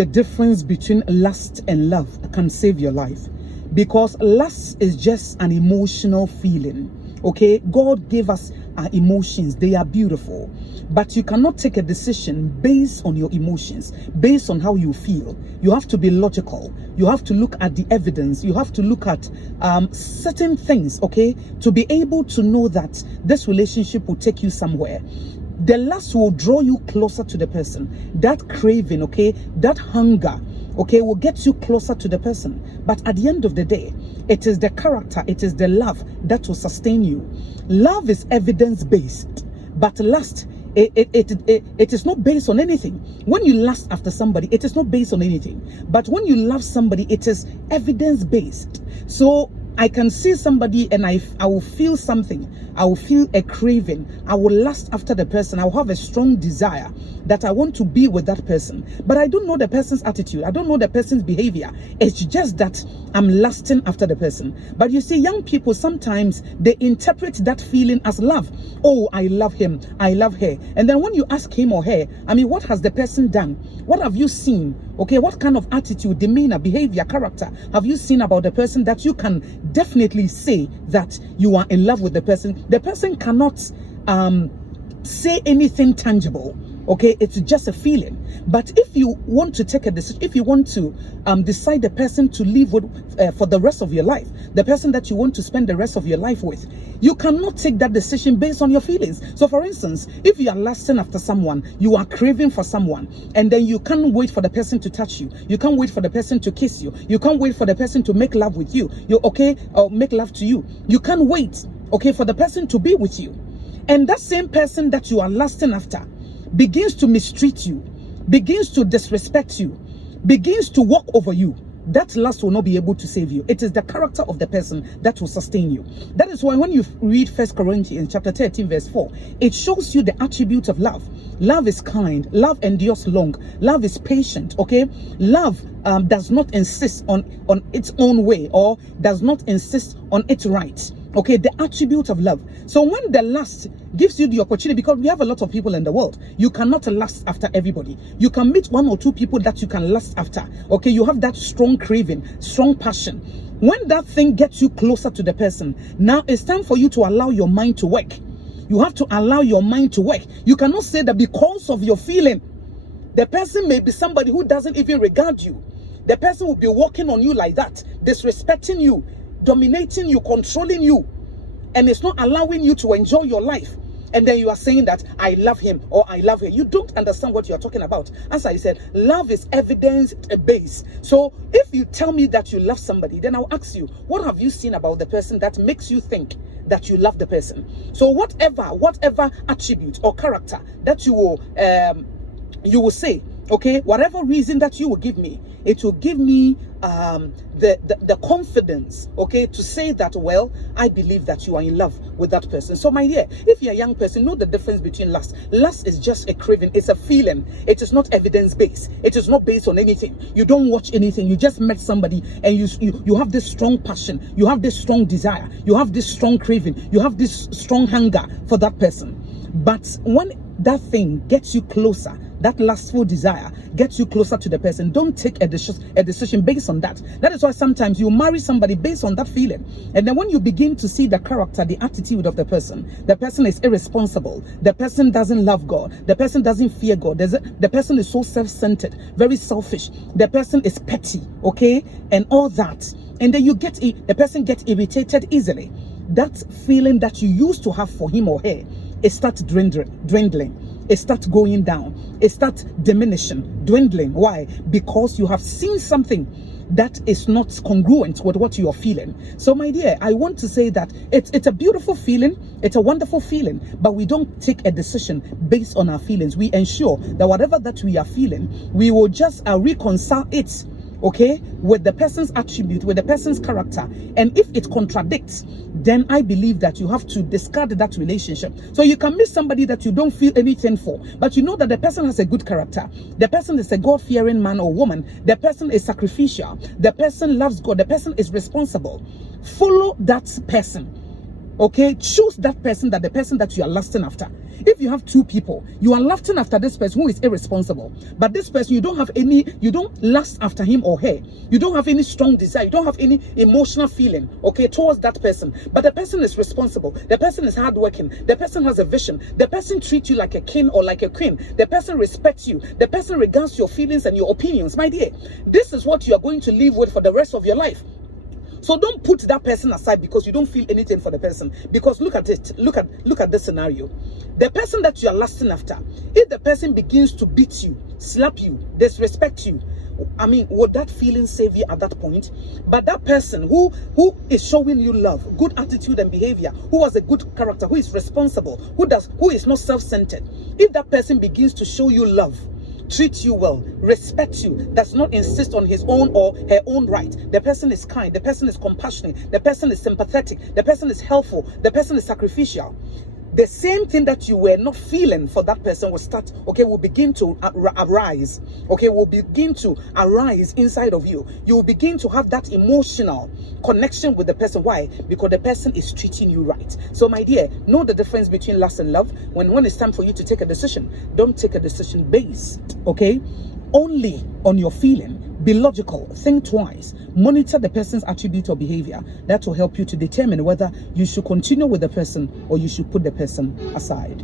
the difference between lust and love can save your life, because lust is just an emotional feeling. Okay, God gave us our emotions, they are beautiful, but you cannot take a decision based on your emotions, based on how you feel. You have to be logical. You have to look at the evidence. You have to look at certain things, okay, to be able to know that this relationship will take you somewhere. The lust will draw you closer to the person. That craving, okay, that hunger, okay, will get you closer to the person. But at the end of the day, it is the character, it is the love that will sustain you. Love is evidence-based, but lust, it is not based on anything. When you lust after somebody, it is not based on anything. But when you love somebody, it is evidence-based. So I can see somebody and I will feel something. I will feel a craving. I will lust after the person. I will have a strong desire that I want to be with that person. But I don't know the person's attitude. I don't know the person's behavior. It's just that I'm lusting after the person. But you see, young people, sometimes they interpret that feeling as love. Oh, I love him. I love her. And then when you ask him or her, I mean, what has the person done? What have you seen? Okay, what kind of attitude, demeanor, behavior, character have you seen about the person that you can definitely say that you are in love with the person? The person cannot say anything tangible. Okay, it's just a feeling. But if you want to take a decision, if you want to decide the person to live with for the rest of your life, the person that you want to spend the rest of your life with, you cannot take that decision based on your feelings. So for instance, if you are lusting after someone, you are craving for someone, and then you can't wait for the person to touch you, you can't wait for the person to kiss you, you can't wait for the person to make love with you, or make love to you, you can't wait, okay, for the person to be with you. And that same person that you are lusting after begins to mistreat you, begins to disrespect you, begins to walk over you, that lust will not be able to save you. It is the character of the person that will sustain you. That is why when you read 1 Corinthians chapter 13 verse 4, it shows you the attribute of love. Love is kind, love endures long, love is patient, okay? Love does not insist on its own way, or does not insist on its rights. Okay, the attribute of love. So when the lust gives you the opportunity, because we have a lot of people in the world, you cannot lust after everybody. You can meet one or two people that you can lust after. Okay, you have that strong craving, strong passion. When that thing gets you closer to the person, now it's time for you to allow your mind to work. You have to allow your mind to work. You cannot say that because of your feeling, the person may be somebody who doesn't even regard you. The person will be walking on you like that, disrespecting you, dominating you, controlling you, and it's not allowing you to enjoy your life. And then you are saying that I love him or I love her. You don't understand what you are talking about. As I said, love is evidence-based. So if you tell me that you love somebody, then I'll ask you, what have you seen about the person that makes you think that you love the person? So whatever attribute or character that you will say, okay, whatever reason that you will give me, it will give me the confidence, okay, to say that, well, I believe that you are in love with that person. So my dear, if you're a young person, know the difference between lust. Lust is just a craving, it's a feeling. It is not evidence-based. It is not based on anything. You don't watch anything. You just met somebody and you have this strong passion, you have this strong desire, you have this strong craving, you have this strong hunger for that person. But when that thing gets you closer, that lustful desire gets you closer to the person, don't take a decision based on that. That is why sometimes you marry somebody based on that feeling. And then when you begin to see the character, the attitude of the person is irresponsible, the person doesn't love God, the person doesn't fear God, the person is so self-centered, very selfish, the person is petty, okay, and all that. And then the person gets irritated easily. That feeling that you used to have for him or her, it starts dwindling. It starts going down. It starts diminishing, dwindling. Why? Because you have seen something that is not congruent with what you are feeling. So my dear, I want to say that it's a beautiful feeling, it's a wonderful feeling, but we don't take a decision based on our feelings. We ensure that whatever that we are feeling, we will just reconcile it, okay, with the person's attribute, with the person's character. And if it contradicts, then I believe that you have to discard that relationship. So you can meet somebody that you don't feel anything for, but you know that the person has a good character, the person is a God-fearing man or woman, the person is sacrificial, the person loves God, the person is responsible. Follow that person, Okay, choose that person, that the person that you are lusting after. If you have two people, you are lusting after this person who is irresponsible, but this person you don't lust after him or her. You don't have any strong desire, you don't have any emotional feeling, okay, towards that person. But the person is responsible, the person is hardworking, the person has a vision, the person treats you like a king or like a queen, the person respects you, the person regards your feelings and your opinions. My dear, this is what you are going to live with for the rest of your life. So don't put that person aside because you don't feel anything for the person. Because look at it. Look at this scenario. The person that you are lusting after, if the person begins to beat you, slap you, disrespect you, I mean, would that feeling save you at that point? But that person who is showing you love, good attitude and behavior, who has a good character, who is responsible, who is not self-centered, if that person begins to show you love, treat you well, respect you, does not insist on his own or her own right, the person is kind, the person is compassionate, the person is sympathetic, the person is helpful, the person is sacrificial, the same thing that you were not feeling for that person will begin to arise. Okay, will begin to arise inside of you. You will begin to have that emotional connection with the person. Why? Because the person is treating you right. So my dear, know the difference between lust and love. When it's time for you to take a decision, don't take a decision based, okay, only on your feeling. Be logical, think twice, monitor the person's attribute or behavior. That will help you to determine whether you should continue with the person or you should put the person aside.